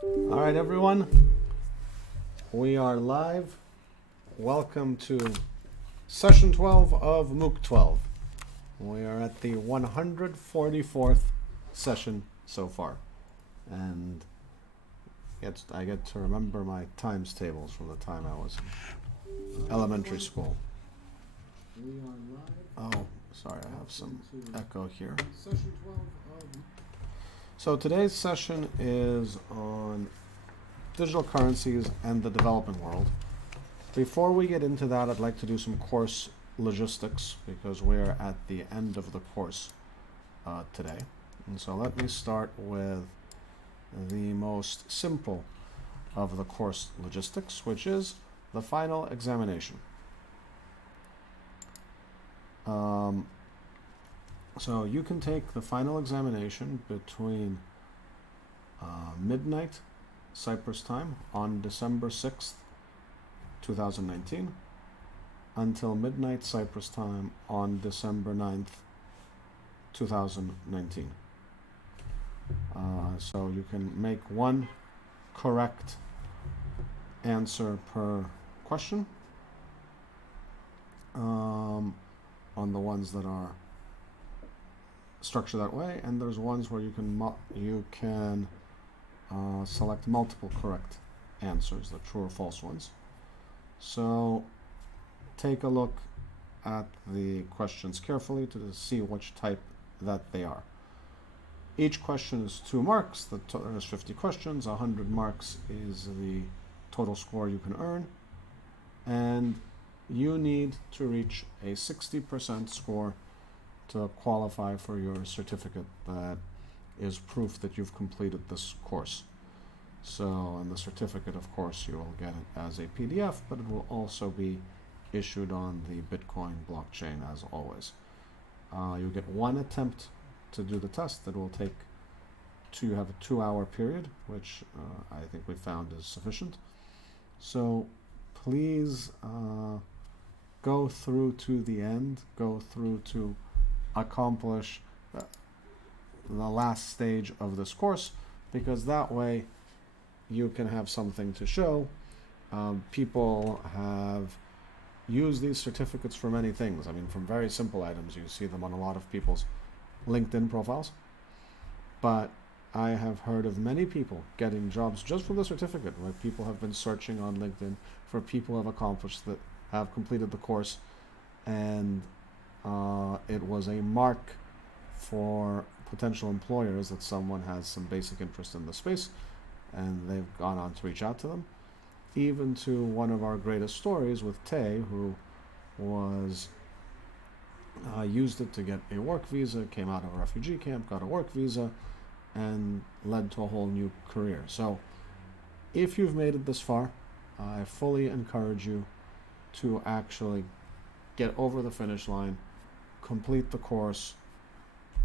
All right, everyone. We are live. Welcome to session 12 of MOOC 12. We are at the 144th session so far. And I get to remember my times tables from the time I was in elementary school. Oh, sorry, I have some echo here. So today's session is on digital currencies and the development world. Before we get into that, I'd like to do some course logistics because we're at the end of the course today. And so let me start with the most simple of the course logistics, which is the final examination. So you can take the final examination between midnight Cyprus time on December 6th, 2019 until midnight Cyprus time on December 9th, 2019. So you can make one correct answer per question on the ones that are structured that way, and there's ones where you can select multiple correct answers, the true or false ones. So take a look at the questions carefully to see which type that they are. Each question is 2 marks. There's 50 questions. 100 marks is the total score you can earn, and you need to reach a 60% score to qualify for your certificate that is proof that you've completed this course. So in the certificate, of course, you will get it as a PDF, but it will also be issued on the Bitcoin blockchain as always. You get one attempt to do the test. That will take you have a 2-hour period, which I think we found is sufficient. So please go through to the end, go through to accomplish the last stage of this course, because that way you can have something to show. People have used these certificates for many things. I mean, from very simple items, you see them on a lot of people's LinkedIn profiles, but I have heard of many people getting jobs just for the certificate, where people have been searching on LinkedIn for people who have accomplished that, have completed the course, and it was a mark for potential employers that someone has some basic interest in the space, and they've gone on to reach out to them. Even to one of our greatest stories with Tay, who was used it to get a work visa, came out of a refugee camp, got a work visa, and led to a whole new career. So if you've made it this far, I fully encourage you to actually get over the finish line, complete the course,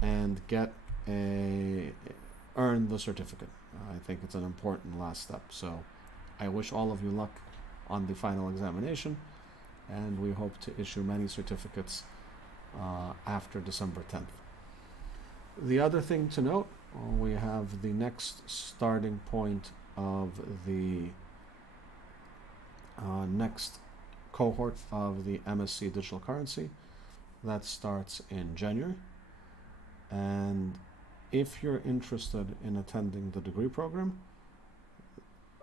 and earn the certificate. I think it's an important last step. So I wish all of you luck on the final examination, and we hope to issue many certificates after December 10th. The other thing to note, we have the next starting point of the next cohort of the MSc Digital Currency. That starts in January. And if you're interested in attending the degree program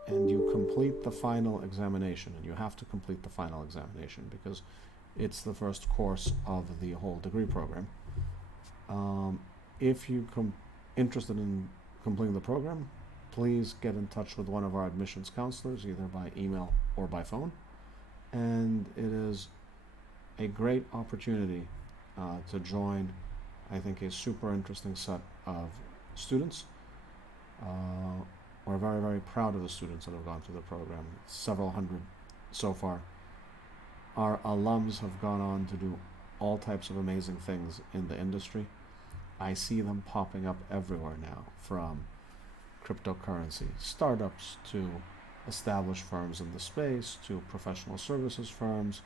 and you complete the final examination, and you have to complete the final examination because it's the first course of the whole degree program. If you're interested in completing the program, please get in touch with one of our admissions counselors, either by email or by phone. And it is a great opportunity to join, I think, a super interesting set of students. We're very, very proud of the students that have gone through the program. Several hundred so far. Our alums have gone on to do all types of amazing things in the industry. I see them popping up everywhere now, from cryptocurrency startups to established firms in the space to professional services firms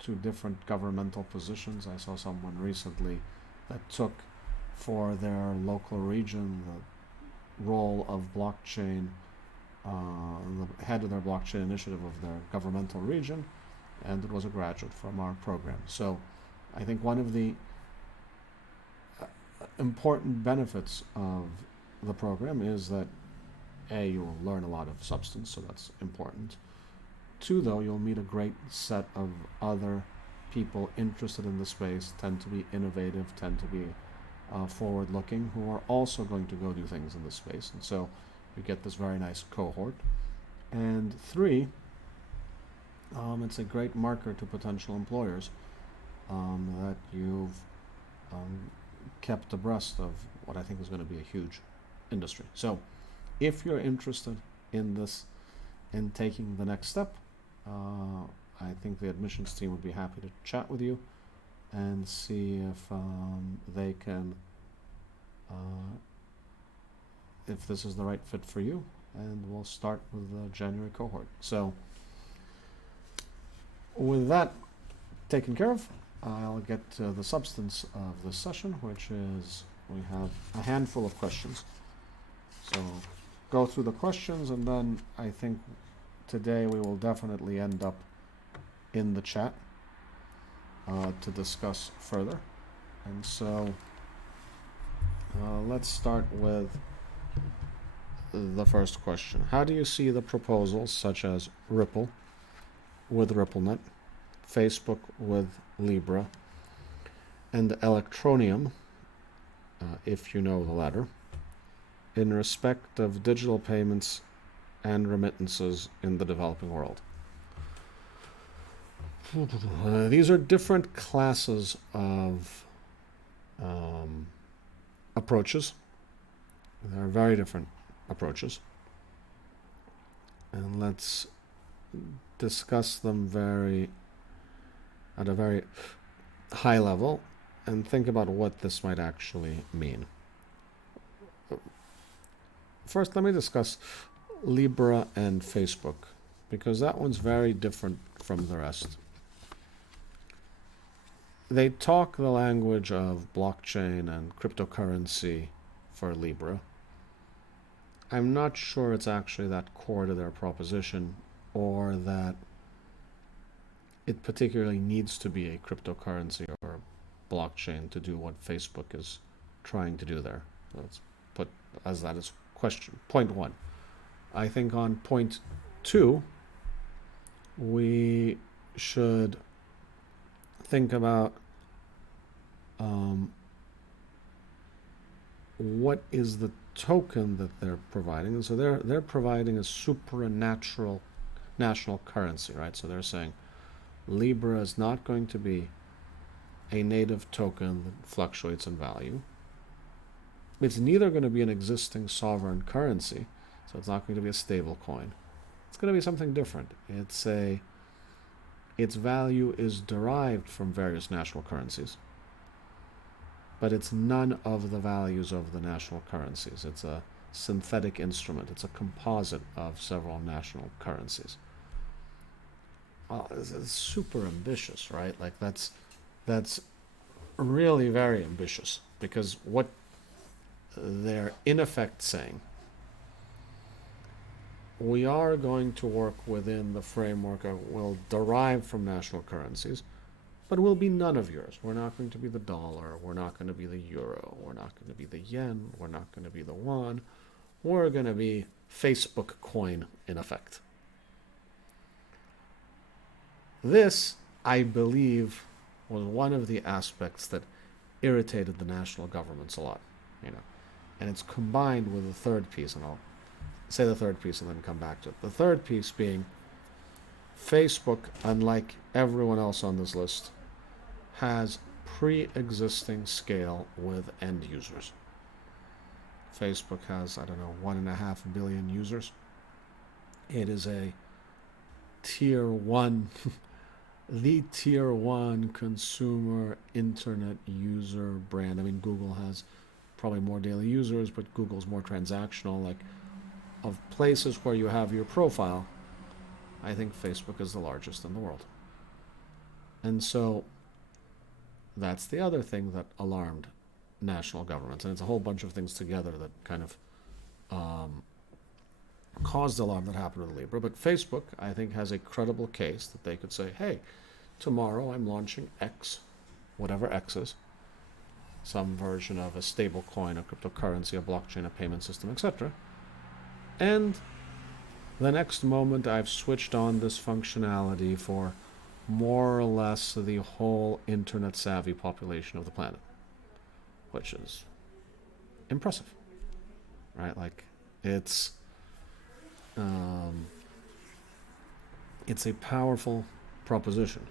to different governmental positions. I saw someone recently that took for their local region the role of blockchain the head of their blockchain initiative of their governmental region, and it was a graduate from our program. So I think one of the important benefits of the program is that A, you will learn a lot of substance, so that's important. Two, though, you'll meet a great set of other people interested in the space, tend to be innovative, tend to be forward-looking, who are also going to go do things in this space. And so you get this very nice cohort. And three, it's a great marker to potential employers that you've kept abreast of what I think is going to be a huge industry. So if you're interested in this, in taking the next step, I think the admissions team would be happy to chat with you and see if they can, if this is the right fit for you, and we'll start with the January cohort. So with that taken care of, I'll get to the substance of this session, which is we have a handful of questions. So go through the questions, and then I think today we will definitely end up in the chat to discuss further. And so let's start with the first question. How do you see the proposals such as Ripple with RippleNet, Facebook with Libra, and Electronium, if you know the latter, in respect of digital payments and remittances in the developing world? These are different classes of approaches. They're very different approaches. And let's discuss them at a very high level and think about what this might actually mean. First, let me discuss Libra and Facebook, because that one's very different from the rest. They talk the language of blockchain and cryptocurrency for Libra. I'm not sure it's actually that core to their proposition, or that it particularly needs to be a cryptocurrency or blockchain to do what Facebook is trying to do there. Let's put as that as question. Point one. I think on point two, we should think about what is the token that they're providing. And so they're providing a supernatural national currency, right? So they're saying Libra is not going to be a native token that fluctuates in value. It's neither going to be an existing sovereign currency, so it's not going to be a stable coin. It's going to be something different. Its value is derived from various national currencies, but it's none of the values of the national currencies. It's a synthetic instrument. It's a composite of several national currencies. It's super ambitious, right? Like that's really very ambitious, because what they're in effect saying, we are going to work within the framework that will derive from national currencies, but will be none of yours. We're not going to be the dollar. We're not going to be the euro. We're not going to be the yen. We're not going to be the won. We're going to be Facebook coin in effect. This, I believe, was one of the aspects that irritated the national governments a lot, and it's combined with the third piece, and I'll say the third piece and then come back to it. The third piece being Facebook, unlike everyone else on this list, has pre-existing scale with end users. Facebook has, 1.5 billion users. It is a tier one, the tier one consumer internet user brand. Google has probably more daily users, but Google's more transactional. Like, of places where you have your profile, I think Facebook is the largest in the world. And so that's the other thing that alarmed national governments. And it's a whole bunch of things together that kind of caused a lot that happened with Libra. But Facebook, I think, has a credible case that they could say, hey, tomorrow I'm launching X, whatever X is, some version of a stable coin, a cryptocurrency, a blockchain, a payment system, etc. And the next moment I've switched on this functionality for more or less the whole internet savvy population of the planet, which is impressive, right? Like it's a powerful proposition.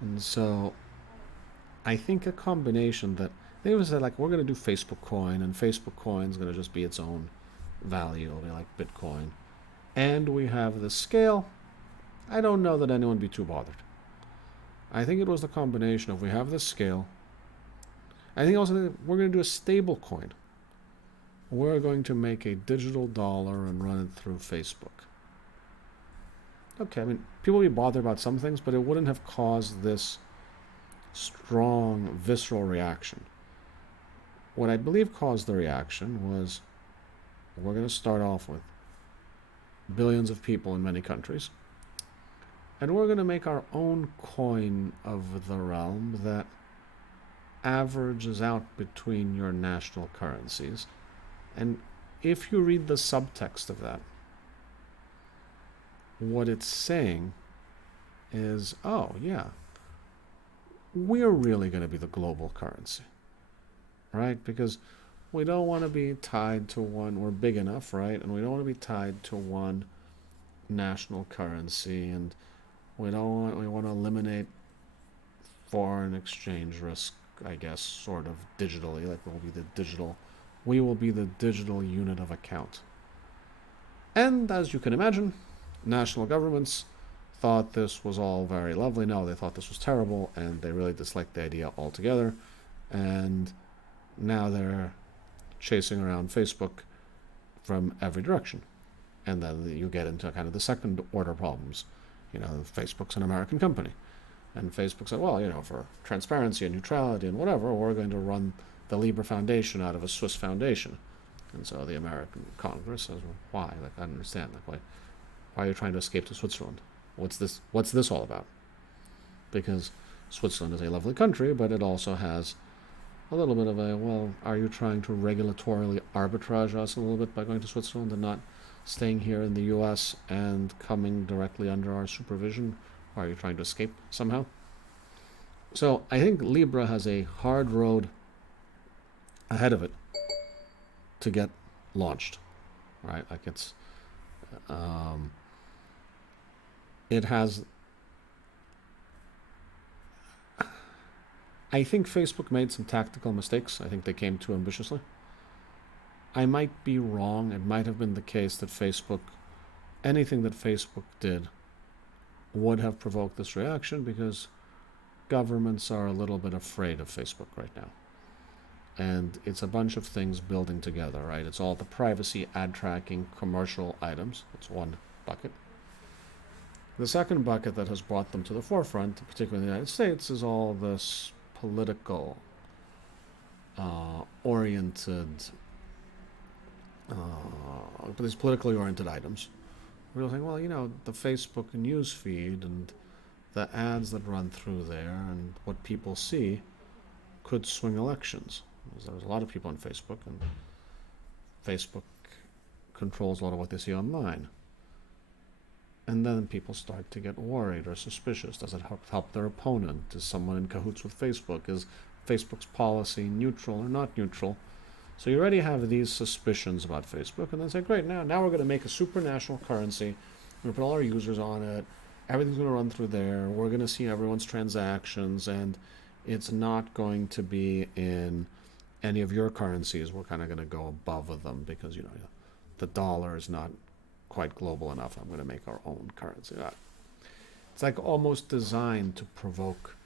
And so I think a combination that they would say, like, we're going to do Facebook coin, and Facebook coin is going to just be its own value. It'll be like Bitcoin. And we have the scale. I don't know that anyone would be too bothered. I think it was the combination of we have this scale. I think also that we're going to do a stable coin. We're going to make a digital dollar and run it through Facebook. Okay, I mean, people would be bothered about some things, but it wouldn't have caused this strong, visceral reaction. What I believe caused the reaction was we're going to start off with billions of people in many countries, and we're going to make our own coin of the realm that averages out between your national currencies. And if you read the subtext of that, what it's saying is, oh, yeah, we're really going to be the global currency, right? Because we don't want to be tied to one, we're big enough, right? And we don't want to be tied to one national currency, and we want to eliminate foreign exchange risk, I guess, sort of digitally. Like we will be the digital unit of account. And as you can imagine, national governments thought this was all very lovely. No, they thought this was terrible, and they really disliked the idea altogether. And now they're chasing around Facebook from every direction. And then you get into kind of the second order problems. You know, Facebook's an American company. And Facebook said, well, you know, for transparency and neutrality and whatever, we're going to run the Libra Foundation out of a Swiss foundation. And so the American Congress says, well, why? Like, I don't understand. Like, why are you trying to escape to Switzerland? What's this all about? Because Switzerland is a lovely country, but it also has a little bit of a, well, are you trying to regulatorily arbitrage us a little bit by going to Switzerland and not staying here in the US and coming directly under our supervision? Or are you trying to escape somehow? So I think Libra has a hard road ahead of it to get launched, right? Like it has, I think Facebook made some tactical mistakes. I think they came too ambitiously. I might be wrong. It might have been the case that anything that Facebook did would have provoked this reaction because governments are a little bit afraid of Facebook right now. And it's a bunch of things building together, right? It's all the privacy, ad tracking, commercial items. That's one bucket. The second bucket that has brought them to the forefront, particularly in the United States, is all this political these politically oriented items. We're saying, well, you know, the Facebook news feed and the ads that run through there and what people see could swing elections. There's a lot of people on Facebook, and Facebook controls a lot of what they see online. And then people start to get worried or suspicious. Does it help their opponent? Is someone in cahoots with Facebook? Is Facebook's policy neutral or not neutral? So you already have these suspicions about Facebook, and then say, great, now we're going to make a supranational currency. We're going to put all our users on it. Everything's going to run through there. We're going to see everyone's transactions, and it's not going to be in any of your currencies. We're kind of going to go above them because, you know, the dollar is not quite global enough. I'm going to make our own currency. It's like almost designed to provoke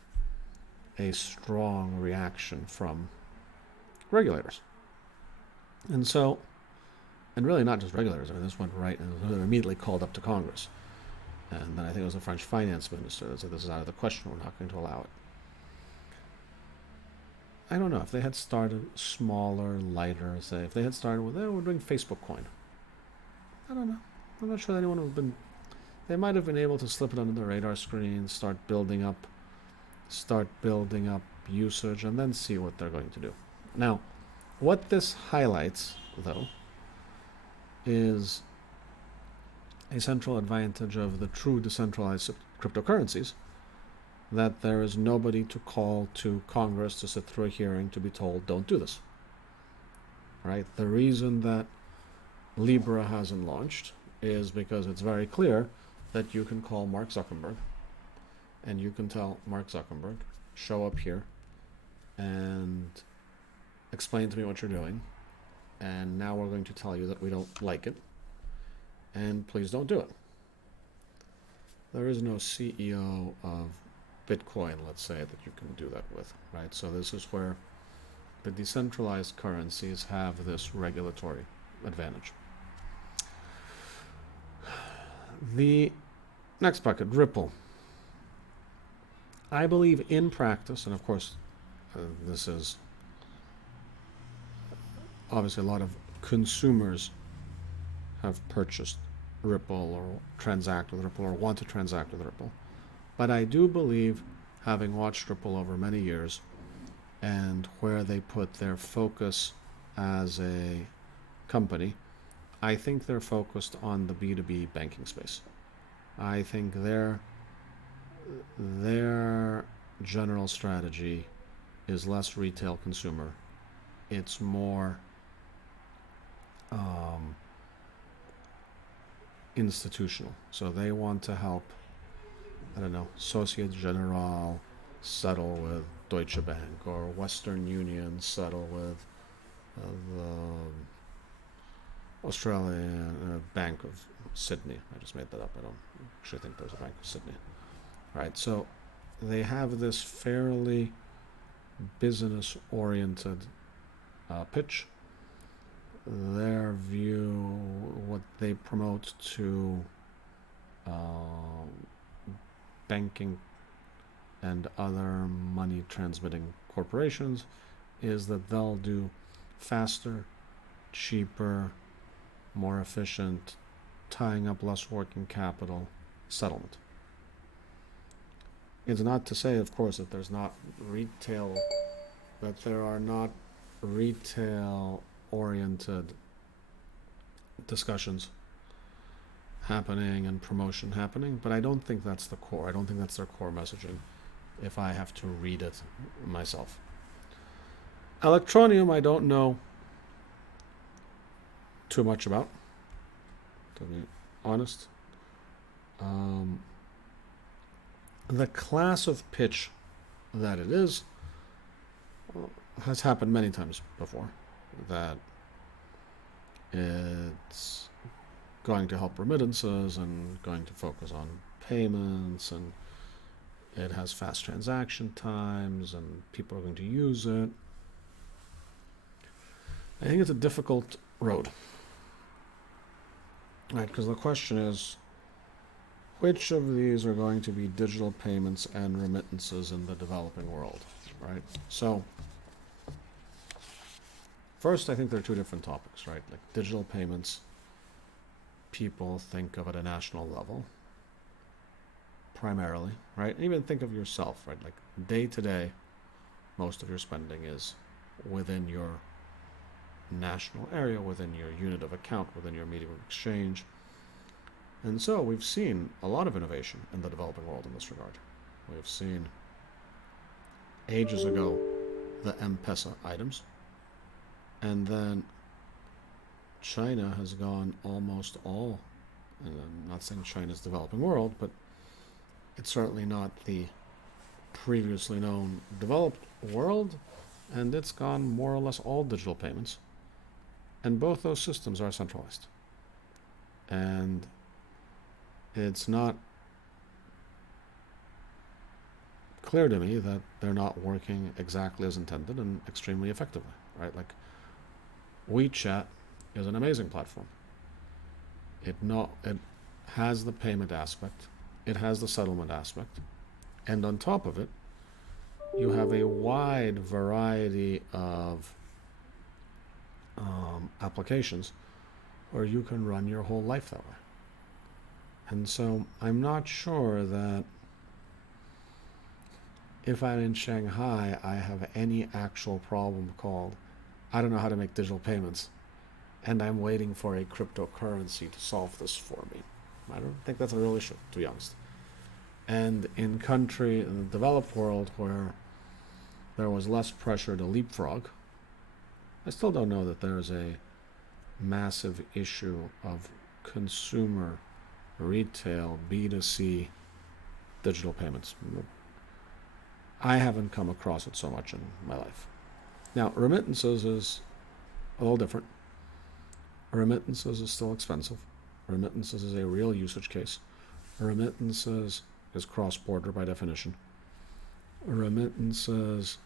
a strong reaction from regulators. And so, and really not just regulators. I mean, this went right and it was immediately called up to Congress. And then I think it was the French finance minister that said this is out of the question. We're not going to allow it. I don't know if they had started smaller, lighter, say if they had started with, we're doing Facebook coin. I don't know. I'm not sure that anyone would have been. They might have been able to slip it under the radar screen, start building up usage, and then see what they're going to do. Now, what this highlights, though, is a central advantage of the true decentralized cryptocurrencies, that there is nobody to call to Congress to sit through a hearing to be told, don't do this. Right? The reason that Libra hasn't launched is because it's very clear that you can call Mark Zuckerberg and you can tell Mark Zuckerberg, show up here and explain to me what you're doing, and now we're going to tell you that we don't like it, and please don't do it. There is no CEO of Bitcoin, let's say, that you can do that with, right? So this is where the decentralized currencies have this regulatory advantage. The next bucket, Ripple. I believe in practice, and of course, this is obviously a lot of consumers have purchased Ripple or transact with Ripple or want to transact with Ripple. But I do believe, having watched Ripple over many years and where they put their focus as a company, I think they're focused on the B2B banking space. I think their general strategy is less retail consumer. It's more institutional. So they want to help, I don't know, Societe Generale settle with Deutsche Bank, or Western Union settle with the Australian Bank of Sydney. I just made that up. I don't actually think there's a Bank of Sydney. Right, so they have this fairly business-oriented pitch. Their view, what they promote to banking and other money-transmitting corporations, is that they'll do faster, cheaper, more efficient, tying up less working capital settlement. It's not to say, of course, that there are not retail-oriented discussions happening and promotion happening, but I don't think that's the core. I don't think that's their core messaging, if I have to read it myself. Electronium, I don't know too much about, to be honest. The class of pitch that it is has happened many times before, that it's going to help remittances and going to focus on payments, and it has fast transaction times and people are going to use it. I think it's a difficult road, right? Because the question is, which of these are going to be digital payments and remittances in the developing world, right? So, first, I think there are two different topics, right? Like digital payments, people think of at a national level, primarily, right? Even think of yourself, right? Like day to day, most of your spending is within your national area, within your unit of account, within your medium of exchange. And so we've seen a lot of innovation in the developing world in this regard. We've seen ages ago the M-Pesa items, and then China has gone almost all, and I'm not saying China's developing world, but it's certainly not the previously known developed world, and it's gone more or less all digital payments. And both those systems are centralized. And it's not clear to me that they're not working exactly as intended and extremely effectively, right? Like WeChat is an amazing platform. It has the payment aspect, it has the settlement aspect, and on top of it, you have a wide variety of applications or you can run your whole life that way. And so I'm not sure that if I'm in Shanghai, I have any actual problem called, I don't know how to make digital payments, and I'm waiting for a cryptocurrency to solve this for me. I don't think that's a real issue, to be honest. And in the developed world, where there was less pressure to leapfrog, I still don't know that there's a massive issue of consumer, retail, B2C digital payments. I haven't come across it so much in my life. Now, remittances is a little different. Remittances is still expensive. Remittances is a real usage case. Remittances is cross-border by definition. Remittances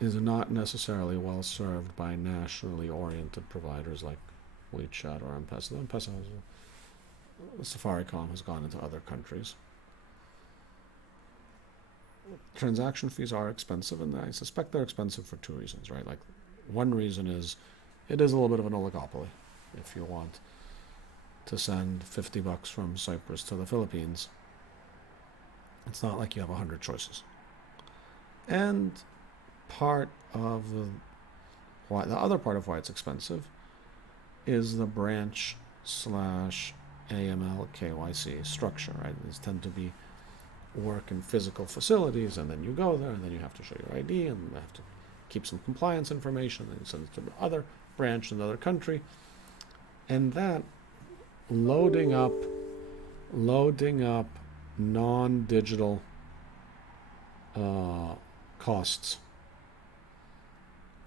is not necessarily well served by nationally oriented providers like WeChat or M-Pesa. M-Pesa Safaricom has gone into other countries. Transaction fees are expensive, and I suspect they're expensive for two reasons, right? Like, one reason is it is a little bit of an oligopoly. If you want to send $50 from Cyprus to the Philippines, it's not like you have 100 choices. And the other part of why it's expensive is the branch / AML KYC structure, right? These tend to be work in physical facilities, and then you go there, and then you have to show your ID, and you have to keep some compliance information, and send it to the other branch in another country. And that loading up non-digital costs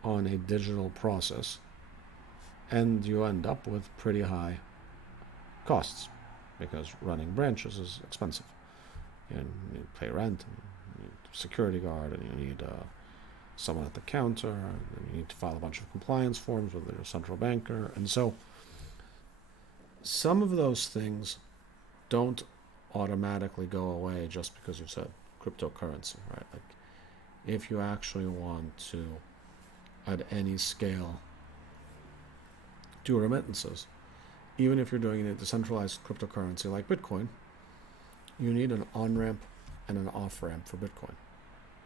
on a digital process, and you end up with pretty high costs, because running branches is expensive. You pay rent, and you need a security guard, and you need someone at the counter, and you need to file a bunch of compliance forms with your central banker. And so some of those things don't automatically go away just because you've said cryptocurrency, right? Like, if you actually want to, at any scale, do remittances, even if you're doing a decentralized cryptocurrency like Bitcoin, you need an on-ramp and an off-ramp for Bitcoin,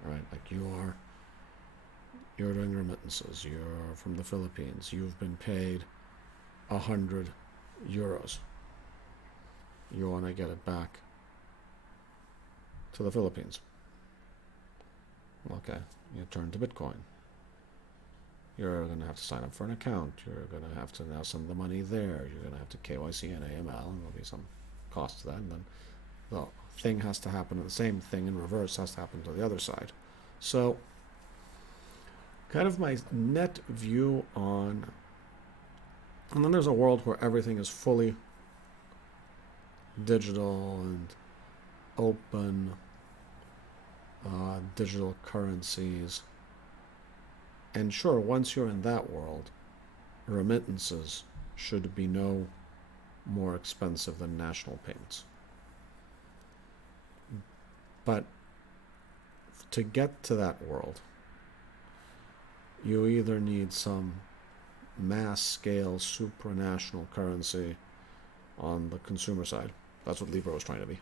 right? Like, you're doing remittances, you're from the Philippines, you've been paid 100 euros. You want to get it back to the Philippines. Okay, you turn to Bitcoin. You're going to have to sign up for an account. You're going to have to now send the money there. You're going to have to KYC and AML, and there'll be some cost to that. And then the thing has to happen, and the same thing in reverse has to happen to the other side. So, kind of my net view on, and then there's a world where everything is fully digital and open, digital currencies. And sure, once you're in that world, remittances should be no more expensive than national payments. But to get to that world, you either need some mass-scale supranational currency on the consumer side. That's what Libra was trying to be.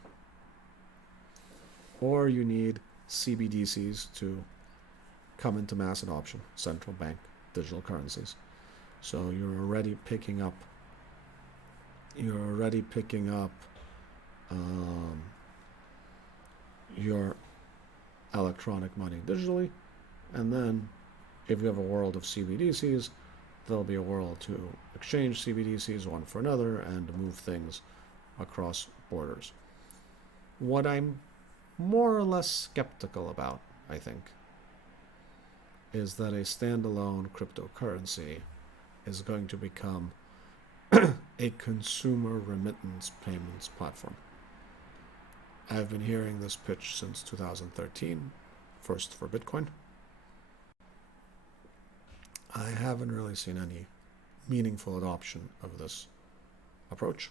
Or you need CBDCs to come into mass adoption, central bank digital currencies. So you're already picking up your electronic money digitally, and then if you have a world of CBDCs, there'll be a world to exchange CBDCs one for another and move things across borders. What I'm more or less skeptical about, I think, is that a standalone cryptocurrency is going to become a consumer remittance payments platform. I've been hearing this pitch since 2013, first for Bitcoin. I haven't really seen any meaningful adoption of this approach.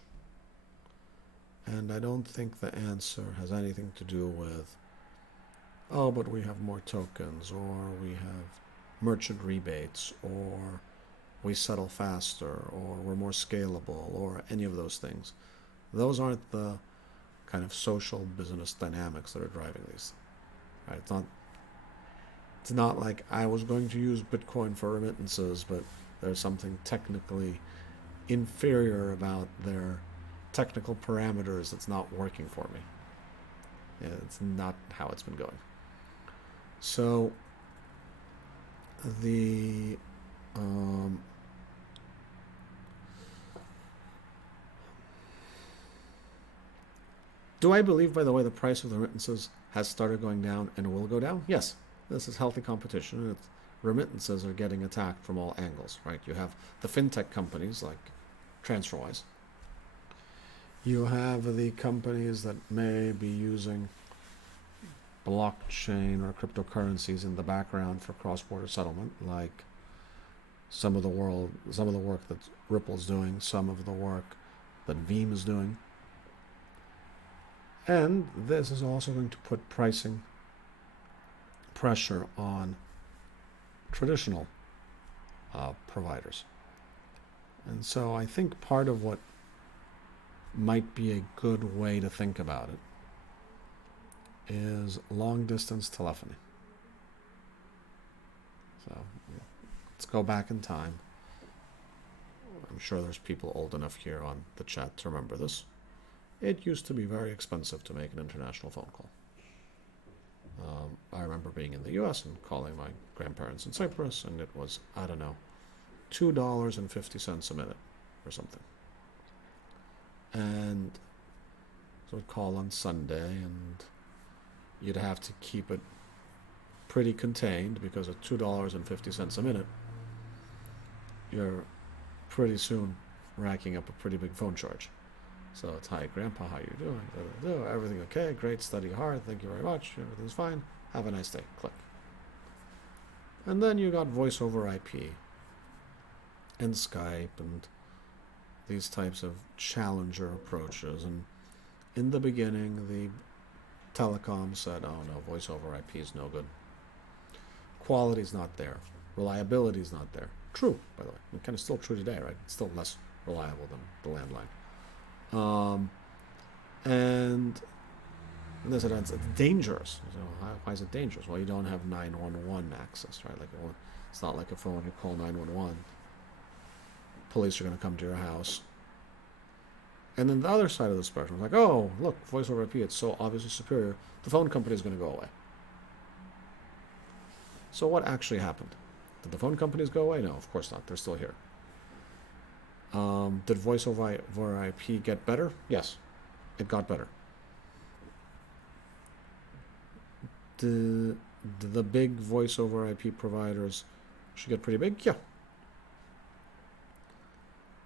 And I don't think the answer has anything to do with, oh, but we have more tokens, or we have merchant rebates, or we settle faster or we're more scalable or any of those things. Those aren't the kind of social business dynamics that are driving these. Right? It's not like I was going to use Bitcoin for remittances, but there's something technically inferior about their technical parameters that's not working for me. It's not how it's been going. So the do I believe, by the way, the price of the remittances has started going down and will go down? Yes. This is healthy competition. Remittances are getting attacked from all angles, right? You have the fintech companies like TransferWise. You have the companies that may be using blockchain or cryptocurrencies in the background for cross-border settlement, like some of the work that Ripple's doing, some of the work that Veeam is doing. And this is also going to put pricing pressure on traditional providers. And so I think part of what might be a good way to think about it is long-distance telephony. So let's go back in time. I'm sure there's people old enough here on the chat to remember this. It used to be very expensive to make an international phone call. I remember being in the US and calling my grandparents in Cyprus, and it was, I don't know, $2.50 a minute or something. And so we'd call on Sunday, and you'd have to keep it pretty contained because at $2.50 a minute, you're pretty soon racking up a pretty big phone charge. So it's, hi, Grandpa, how you doing? Everything okay? Great, study hard. Thank you very much. Everything's fine. Have a nice day. Click. And then you got voice over IP and Skype and these types of challenger approaches. And in the beginning, the telecom said, oh no, voice over IP is no good. Quality's not there. Reliability's not there. True, by the way. It's kind of still true today, right? It's still less reliable than the landline. And they said it's dangerous. So why is it dangerous? Well, you don't have 911 access, right? Like it's not like a phone. You call 911, police are going to come to your house. And then the other side of the spectrum is like, oh, look, voice over IP, it's so obviously superior. The phone company is going to go away. So what actually happened? Did the phone companies go away? No, of course not. They're still here. Did voice over IP get better? Yes, it got better. Did the big voice over IP providers should get pretty big? Yeah.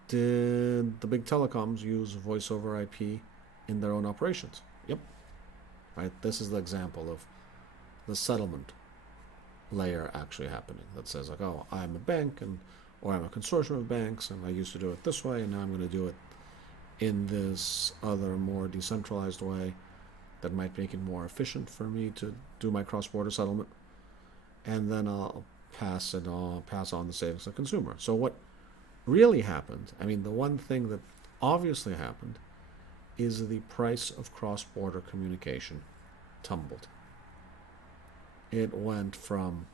Did the big telecoms use voice over IP in their own operations? Yep. Right. This is the example of the settlement layer actually happening. That says like, oh, I'm a bank or I'm a consortium of banks, and I used to do it this way, and now I'm going to do it in this other more decentralized way that might make it more efficient for me to do my cross-border settlement, and then I'll pass on the savings to the consumer. So what really happened, I mean, the one thing that obviously happened is the price of cross-border communication tumbled. It went from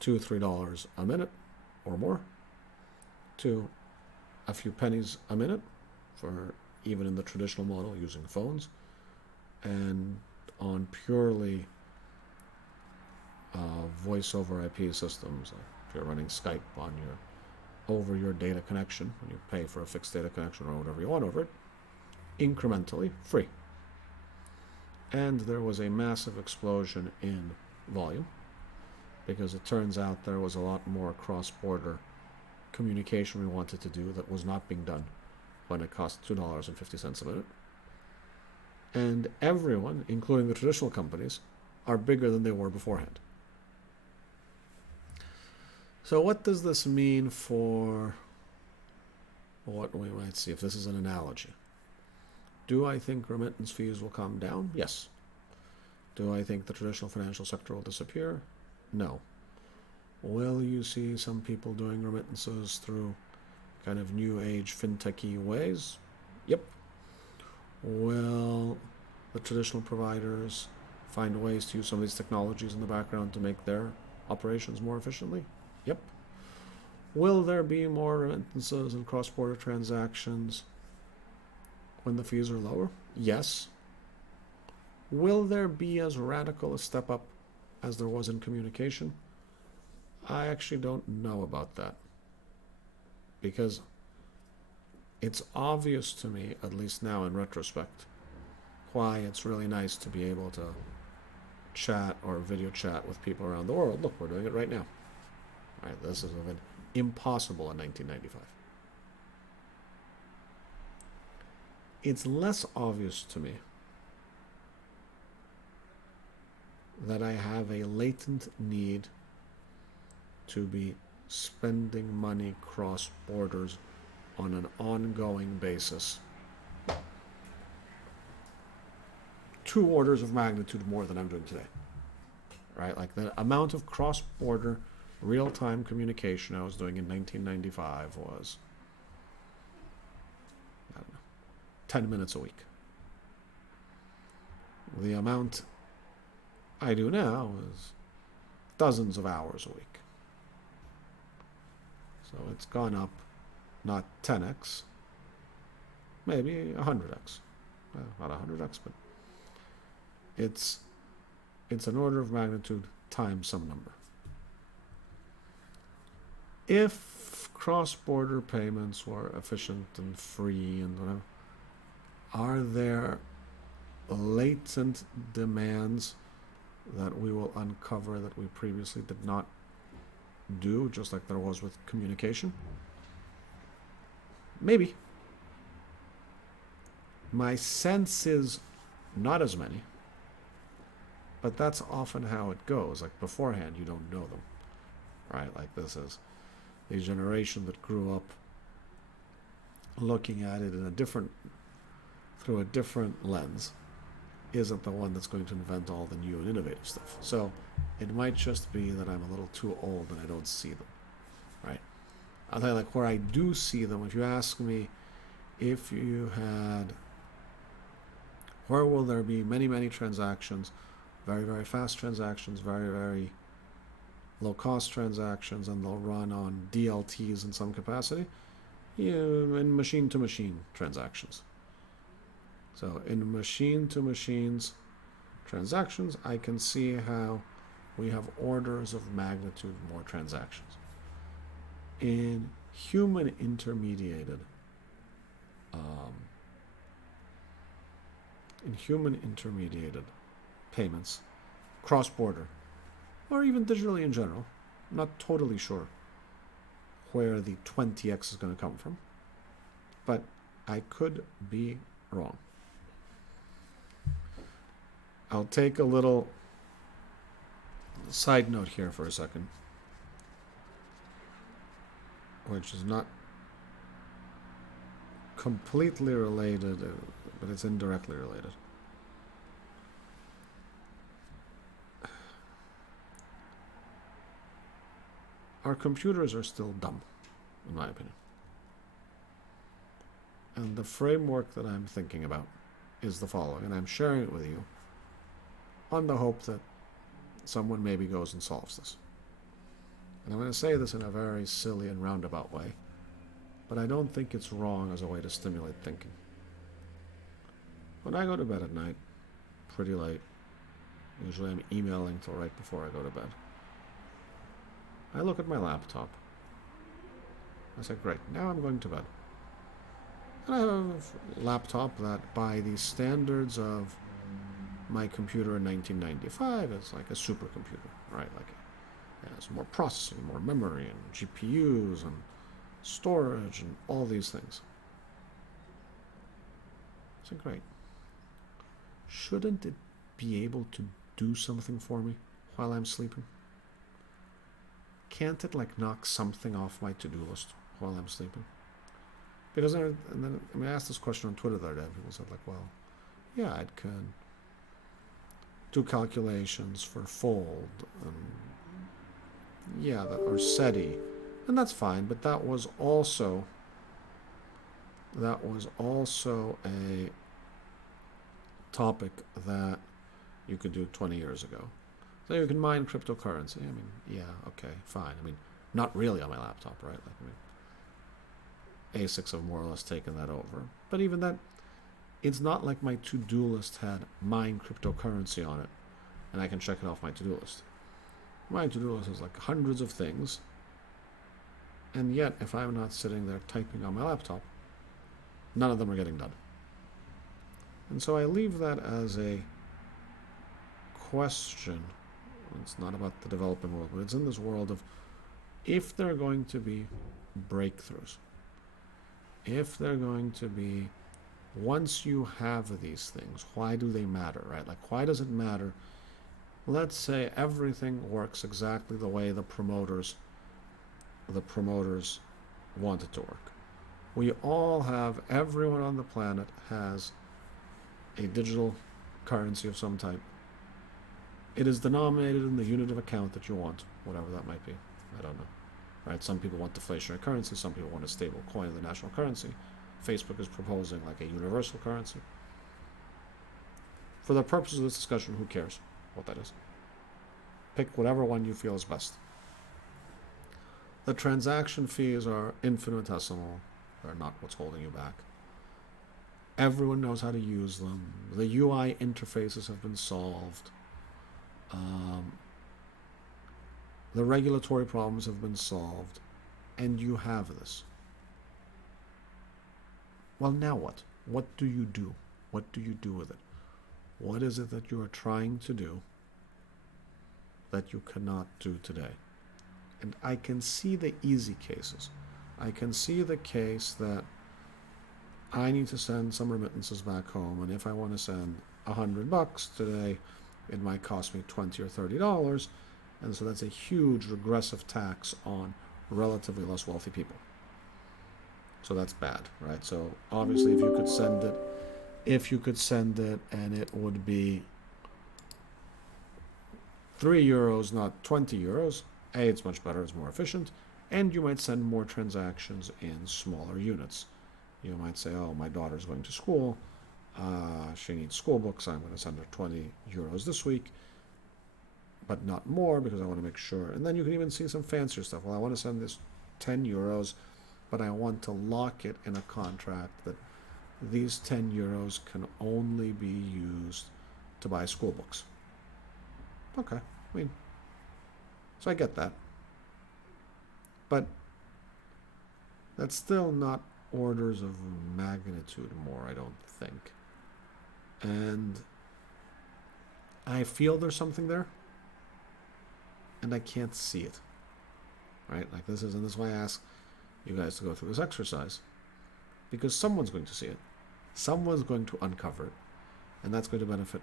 $2 or $3 a minute or more to a few pennies a minute for even in the traditional model using phones, and on purely voice over IP systems, like if you're running Skype on over your data connection, when you pay for a fixed data connection or whatever you want over it, incrementally free. And there was a massive explosion in volume, because it turns out there was a lot more cross-border communication we wanted to do that was not being done when it cost $2.50 a minute. And everyone, including the traditional companies, are bigger than they were beforehand. So what does this mean for what we might see, if this is an analogy? Do I think remittance fees will come down? Yes. Do I think the traditional financial sector will disappear? No. Will you see some people doing remittances through kind of new age fintechy ways? Yep. Will the traditional providers find ways to use some of these technologies in the background to make their operations more efficiently? Yep. Will there be more remittances and cross-border transactions when the fees are lower? Yes. Will there be as radical a step up as there was in communication? I actually don't know about that, because it's obvious to me, at least now in retrospect, why it's really nice to be able to chat or video chat with people around the world. Look, we're doing it right now. All right, this is even impossible in 1995. It's less obvious to me that I have a latent need to be spending money cross borders on an ongoing basis, 2 orders of magnitude more than I'm doing today. Right? Like the amount of cross border real time communication I was doing in 1995 was, I don't know, 10 minutes a week. The amount I do now is dozens of hours a week. So it's gone up, not 10x, maybe 100x. Well, not 100x, but it's an order of magnitude times some number. If cross-border payments were efficient and free and whatever, are there latent demands that we will uncover that we previously did not do, just like there was with communication? Maybe. My sense is not as many, but that's often how it goes. Like beforehand, you don't know them, right? Like this is a generation that grew up looking at it through a different lens, isn't the one that's going to invent all the new and innovative stuff. So it might just be that I'm a little too old and I don't see them, right? I'll tell you, like, where I do see them, if you ask me if you had, where will there be many, many transactions, very, very fast transactions, very, very low cost transactions, and they'll run on DLTs in some capacity, in machine to machine transactions. So in machine to machines transactions, I can see how we have orders of magnitude more transactions. In human intermediated payments, cross-border, or even digitally in general, I'm not totally sure where the 20x is going to come from, but I could be wrong. I'll take a little side note here for a second, which is not completely related, but it's indirectly related. Our computers are still dumb, in my opinion. And the framework that I'm thinking about is the following, and I'm sharing it with you on the hope that someone maybe goes and solves this. And I'm going to say this in a very silly and roundabout way, but I don't think it's wrong as a way to stimulate thinking. When I go to bed at night, pretty late, usually I'm emailing till right before I go to bed, I look at my laptop. I say, great, now I'm going to bed. And I have a laptop that, by the standards of my computer in 1995, is like a supercomputer, right? Like it has more processing, more memory, and GPUs, and storage, and all these things. I said, great. Shouldn't it be able to do something for me while I'm sleeping? Can't it like knock something off my to-do list while I'm sleeping? Because I asked this question on Twitter the other day, and people said, like, well, yeah, it can do calculations for fold and yeah, or SETI, and that's fine. But that was also a topic that you could do 20 years ago. So you can mine cryptocurrency. I mean, yeah, okay, fine. I mean, not really on my laptop, right? Like, I mean, ASICs have more or less taken that over. But even that, it's not like my to-do list had mine cryptocurrency on it, and I can check it off my to-do list. My to-do list is like hundreds of things, and yet if I'm not sitting there typing on my laptop, none of them are getting done. And so I leave that as a question. It's not about the developing world, but it's in this world of, if there are going to be breakthroughs, if they're going to be, once you have these things, why do they matter, right? Like, why does it matter? Let's say everything works exactly the way the promoters want it to work. We all have, everyone on the planet has a digital currency of some type. It is denominated in the unit of account that you want, whatever that might be. I don't know. Right? Some people want deflationary currency, some people want a stable coin of the national currency. Facebook is proposing like a universal currency. For the purposes of this discussion, who cares what that is? Pick whatever one you feel is best. The transaction fees are infinitesimal. They're not what's holding you back. Everyone knows how to use them. The UI interfaces have been solved. The regulatory problems have been solved, and you have this. Well, now what? What do you do? What do you do with it? What is it that you are trying to do that you cannot do today? And I can see the easy cases. I can see the case that I need to send some remittances back home, and if I want to send $100 today, it might cost me $20 or $30, and so that's a huge regressive tax on relatively less wealthy people. So that's bad, right? So obviously, if you could send it, and it would be €3, not €20, it's much better, it's more efficient, and you might send more transactions in smaller units. You might say, oh, my daughter's going to school, she needs school books, I'm going to send her €20 this week, but not more, because I want to make sure. And then you can even see some fancier stuff. Well, I want to send this €10, but I want to lock it in a contract that these €10 can only be used to buy school books. Okay, I mean, so I get that. But that's still not orders of magnitude more, I don't think. And I feel there's something there, and I can't see it. Right? Like, this is why I ask you guys to go through this exercise, because someone's going to see it, someone's going to uncover it, and that's going to benefit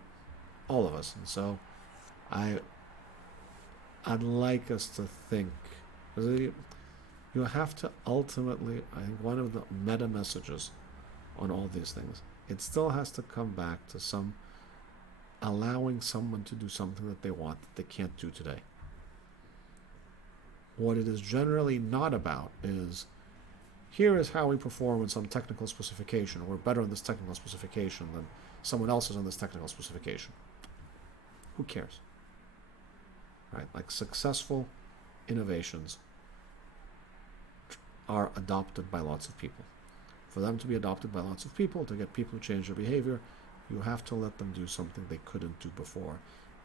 all of us. And so I'd like us to think, because you have to ultimately, I think one of the meta messages on all these things, it still has to come back to some allowing someone to do something that they want that they can't do today. What it is generally not about is, here is how we perform in some technical specification. We're better in this technical specification than someone else is on this technical specification. Who cares? Right? Like, successful innovations are adopted by lots of people. For them to be adopted by lots of people, to get people to change their behavior, you have to let them do something they couldn't do before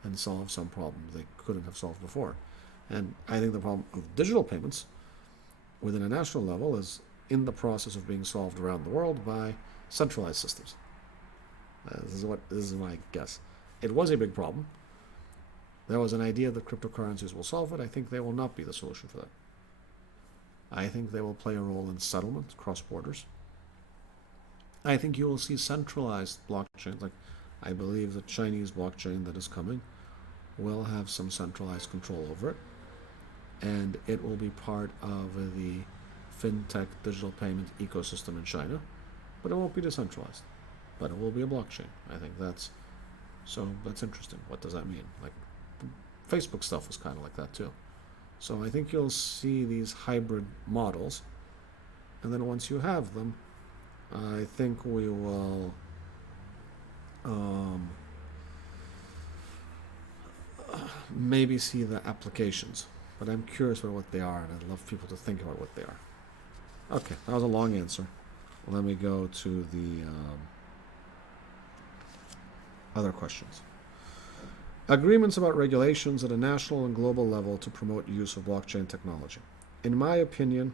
and solve some problem they couldn't have solved before. And I think the problem of digital payments within a national level is in the process of being solved around the world by centralized systems. This is my guess. It was a big problem. There was an idea that cryptocurrencies will solve it. I think they will not be the solution for that. I think they will play a role in settlement across borders. I think you will see centralized blockchains. Like, I believe the Chinese blockchain that is coming will have some centralized control over it, and it will be part of the fintech digital payment ecosystem in China, but it won't be decentralized, but it will be a blockchain. I think that's interesting. What does that mean? Like, Facebook stuff was kind of like that too. So I think you'll see these hybrid models, and then once you have them, I think we will maybe see the applications. But I'm curious about what they are, and I'd love people to think about what they are. Okay, that was a long answer. Let me go to the other questions. Agreements about regulations at a national and global level to promote use of blockchain technology. In my opinion,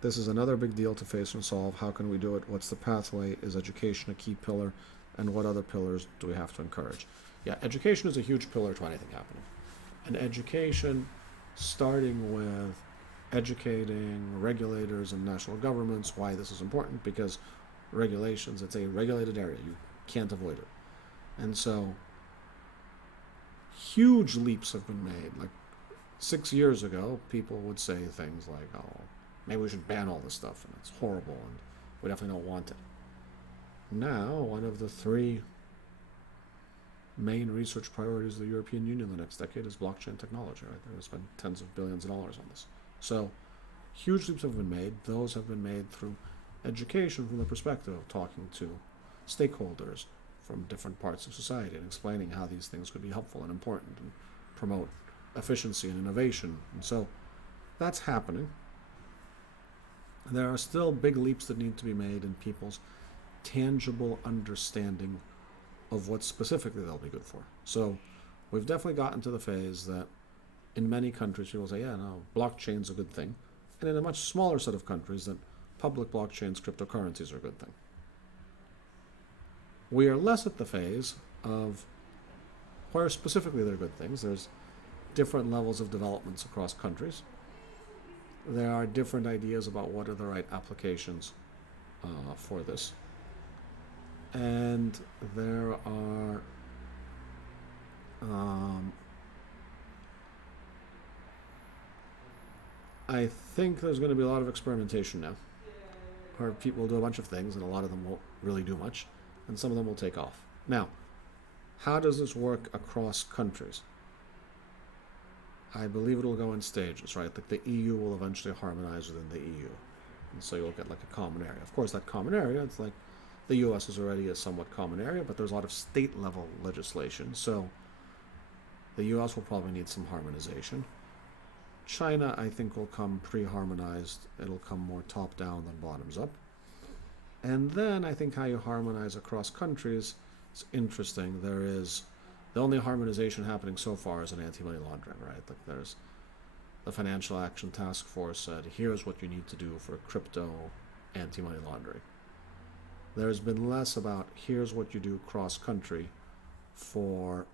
this is another big deal to face and solve. How can we do it? What's the pathway? Is education a key pillar? And what other pillars do we have to encourage? Yeah, education is a huge pillar to anything happening. And education, starting with educating regulators and national governments why this is important, because regulations, it's a regulated area. You can't avoid it. And so huge leaps have been made. Like 6 years ago, people would say things like, oh, maybe we should ban all this stuff, and it's horrible, and we definitely don't want it. Now, one of the 3 main research priorities of the European Union in the next decade is blockchain technology, right? They're going to spend tens of billions of dollars on this. So, huge leaps have been made. Those have been made through education from the perspective of talking to stakeholders from different parts of society and explaining how these things could be helpful and important and promote efficiency and innovation. And so, that's happening. There are still big leaps that need to be made in people's tangible understanding of what specifically they'll be good for. So we've definitely gotten to the phase that in many countries people say, yeah, no, blockchain's a good thing. And in a much smaller set of countries that public blockchains, cryptocurrencies are a good thing. We are less at the phase of where specifically they're good things. There's different levels of developments across countries. There are different ideas about what are the right applications for this. And there are I think there's going to be a lot of experimentation now, where people will do a bunch of things, and a lot of them won't really do much, and some of them will take off. Now, how does this work across countries? I believe it will go in stages, right? Like the EU will eventually harmonize within the EU. And so you'll get like a common area. Of course, that common area, it's like the US is already a somewhat common area, but there's a lot of state level legislation. So the US will probably need some harmonization. China, I think, will come pre-harmonized. It'll come more top down than bottoms up. And then I think how you harmonize across countries is interesting. There is the only harmonization happening so far is in anti-money laundering, right? Like there's the Financial Action Task Force said, here's what you need to do for crypto anti-money laundering. There's been less about here's what you do cross-country for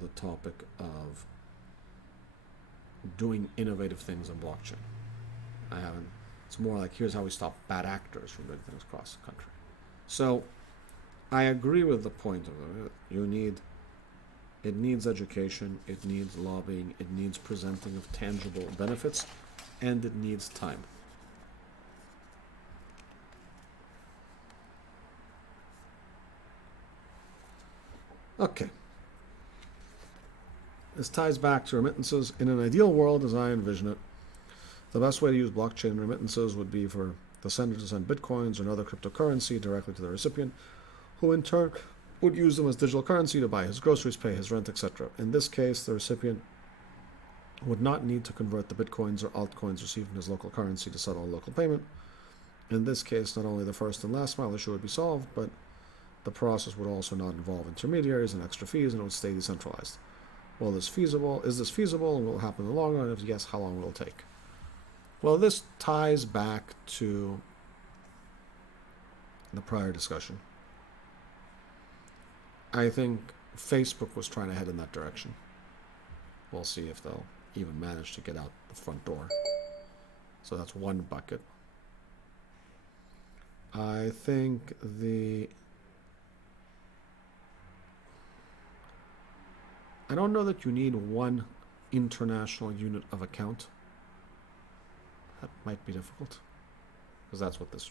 the topic of doing innovative things on blockchain. It's more like here's how we stop bad actors from doing things across the country. So I agree with the point of it. It needs education, it needs lobbying, it needs presenting of tangible benefits, and it needs time. Okay. This ties back to remittances. In an ideal world, as I envision it, the best way to use blockchain remittances would be for the sender to send bitcoins or another cryptocurrency directly to the recipient, who in turn would use them as digital currency to buy his groceries, pay his rent, etc. In this case, the recipient would not need to convert the bitcoins or altcoins received in his local currency to settle a local payment. In this case, not only the first and last mile issue would be solved, but the process would also not involve intermediaries and extra fees, and it would stay decentralized. Is this feasible, and will it happen in the long run? If yes, how long will it take? Well, this ties back to the prior discussion. I think Facebook was trying to head in that direction. We'll see if they'll even manage to get out the front door. So that's one bucket. I think I don't know that you need one international unit of account. That might be difficult, because that's what this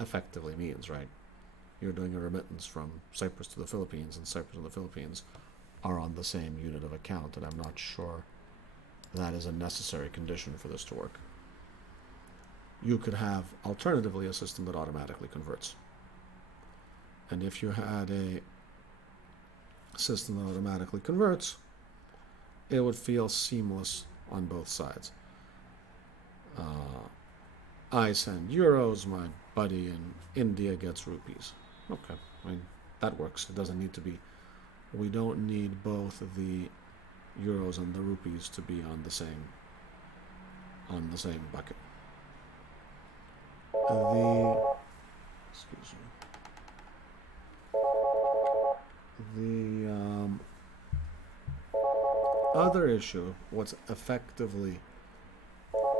effectively means, right? you're doing a remittance from Cyprus to the Philippines, and Cyprus and the Philippines are on the same unit of account, and I'm not sure that is a necessary condition for this to work. You could have, alternatively, a system that automatically converts. And if you had a system that automatically converts, it would feel seamless on both sides. I send euros, my buddy in India gets rupees. Okay, I mean, that works. It doesn't need to be, we don't need both the euros and the rupees to be on the same bucket. Excuse me. The other issue, what's effectively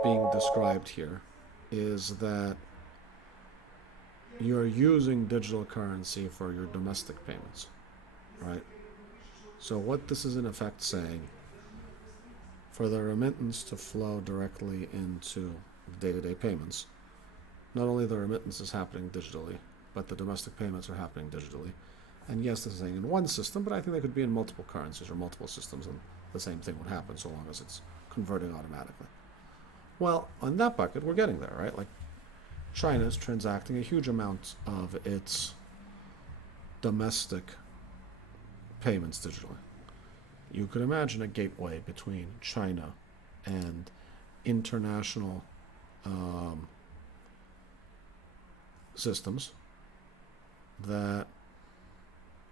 being described here, is that you're using digital currency for your domestic payments, right? So what this is in effect saying, for the remittance to flow directly into day-to-day payments, not only the remittance is happening digitally, but the domestic payments are happening digitally. And yes, this is saying in one system, but I think they could be in multiple currencies or multiple systems, and the same thing would happen so long as it's converting automatically. Well, on that bucket, we're getting there, right? Like, China is transacting a huge amount of its domestic payments digitally. You could imagine a gateway between China and international systems that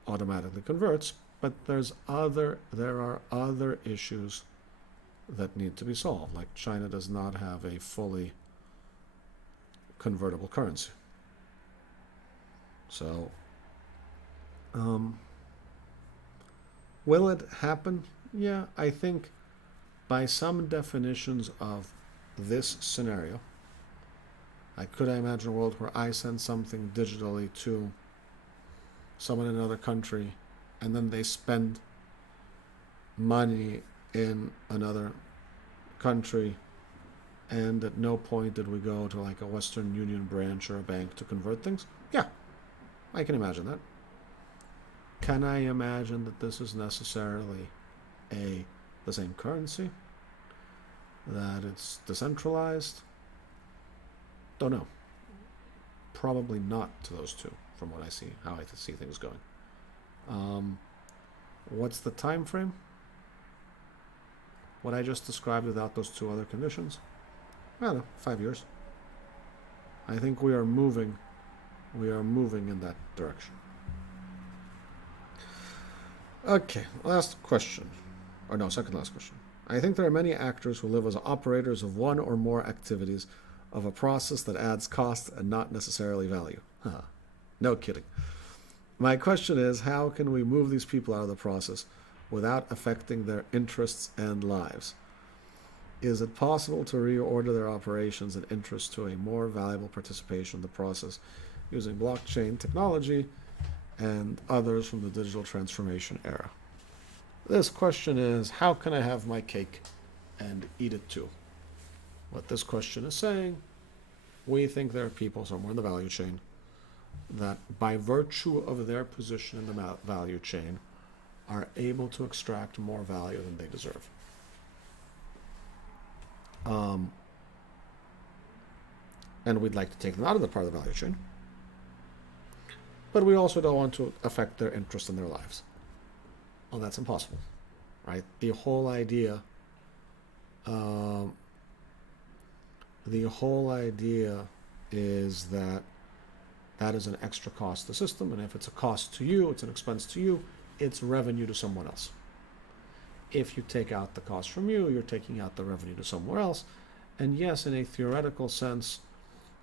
automatically converts, but there are other issues that need to be solved. Like, China does not have a fully convertible currency. So, will it happen? Yeah, I think by some definitions of this scenario, could I imagine a world where I send something digitally to someone in another country, and then they spend money in another country, and at no point did we go to like a Western Union branch or a bank to convert things? Yeah, I can imagine that. Can I imagine that this is necessarily the same currency? That it's decentralized? Don't know. Probably not to those two, from what I see, how I see things going. What's the time frame? What I just described without those two other conditions? I don't know, 5 years. I think we are moving in that direction. Okay, last question. Or no, second last question. I think there are many actors who live as operators of one or more activities of a process that adds cost and not necessarily value. No kidding. My question is, how can we move these people out of the process without affecting their interests and lives? Is it possible to reorder their operations and interests to a more valuable participation in the process using blockchain technology and others from the digital transformation era? This question is, how can I have my cake and eat it too? What this question is saying, we think there are people somewhere in the value chain that, by virtue of their position in the value chain, are able to extract more value than they deserve. And we'd like to take them out of the part of the value chain, but we also don't want to affect their interest in their lives. Well, that's impossible, right? The whole idea is that is an extra cost to the system, and if it's a cost to you, it's an expense to you, it's revenue to someone else. If you take out the cost from you, you're taking out the revenue to somewhere else. And yes, in a theoretical sense,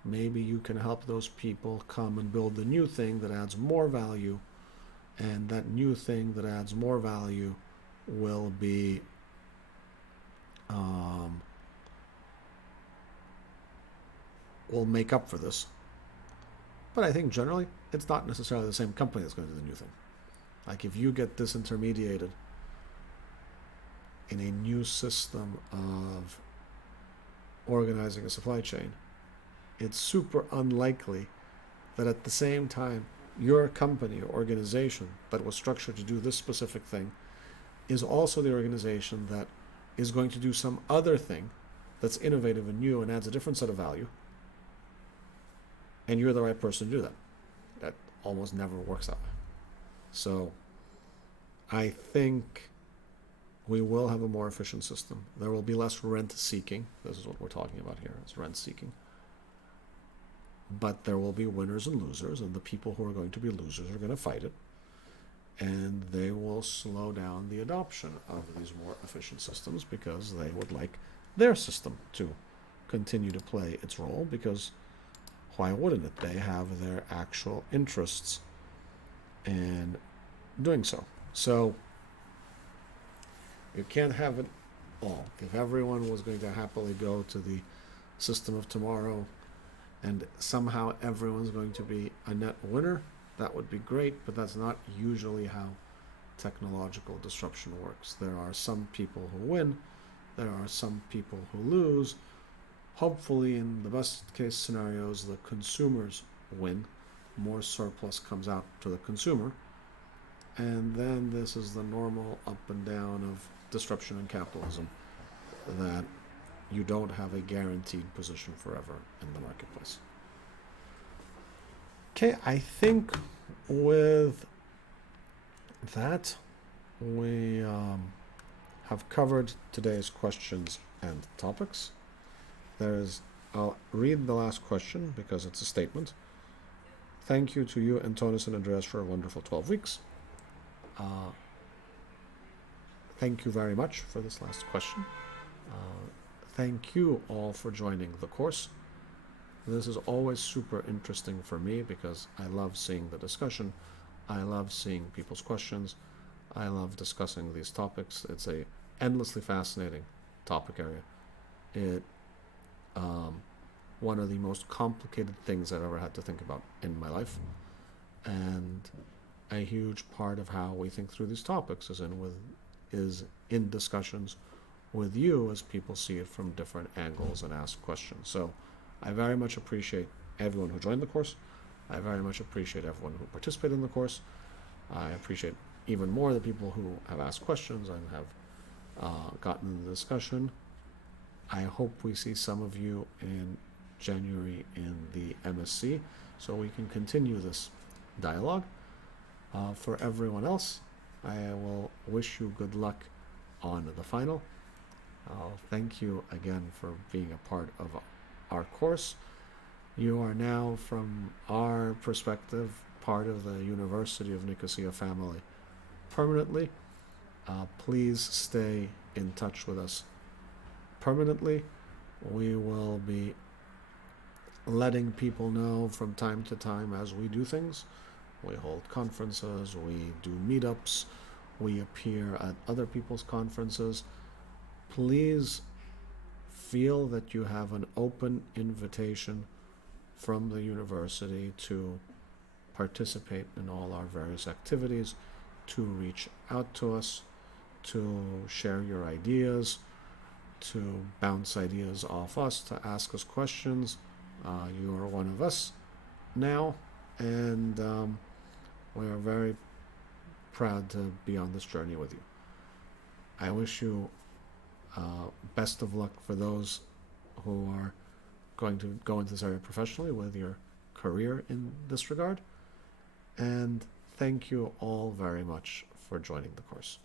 maybe you can help those people come and build the new thing that adds more value, and that new thing that adds more value will be will make up for this. But I think generally it's not necessarily the same company that's going to do the new thing. Like, if you get disintermediated in a new system of organizing a supply chain, it's super unlikely that at the same time your company or organization that was structured to do this specific thing is also the organization that is going to do some other thing that's innovative and new and adds a different set of value, and you're the right person to do that. That almost never works that way. So I think we will have a more efficient system. There will be less rent seeking. This is what we're talking about here, is rent seeking. But there will be winners and losers, and the people who are going to be losers are going to fight it. And they will slow down the adoption of these more efficient systems because they would like their system to continue to play its role, because why wouldn't it? They have their actual interests in doing so. So you can't have it all. If everyone was going to happily go to the system of tomorrow and somehow everyone's going to be a net winner, that would be great, but that's not usually how technological disruption works. There are some people who win, there are some people who lose. Hopefully, in the best case scenarios, the consumers win. More surplus comes out to the consumer. And then this is the normal up and down of disruption in capitalism, that you don't have a guaranteed position forever in the marketplace. Okay, I think with that, we have covered today's questions and topics. I'll read the last question because it's a statement. Thank you to you, Antonis and Andreas, for a wonderful 12 weeks. Thank you very much for this last question. Thank you all for joining the course. This is always super interesting for me because I love seeing the discussion. I love seeing people's questions. I love discussing these topics. It's a endlessly fascinating topic area. It one of the most complicated things I've ever had to think about in my life, and a huge part of how we think through these topics is in discussions with you as people see it from different angles and ask questions. So I very much appreciate everyone who joined the course. I very much appreciate everyone who participated in the course. I appreciate even more the people who have asked questions and have gotten in the discussion. I hope we see some of you in January in the MSc so we can continue this dialogue. For everyone else, I will wish you good luck on the final. Thank you again for being a part of our course. You are now, from our perspective, part of the University of Nicosia family permanently. Please stay in touch with us permanently. We will be letting people know from time to time as we do things. We hold conferences, we do meetups, we appear at other people's conferences. Please feel that you have an open invitation from the university to participate in all our various activities, to reach out to us, to share your ideas, to bounce ideas off us, to ask us questions. You are one of us now, and we are very proud to be on this journey with you. I wish you best of luck for those who are going to go into this area professionally with your career in this regard. And thank you all very much for joining the course.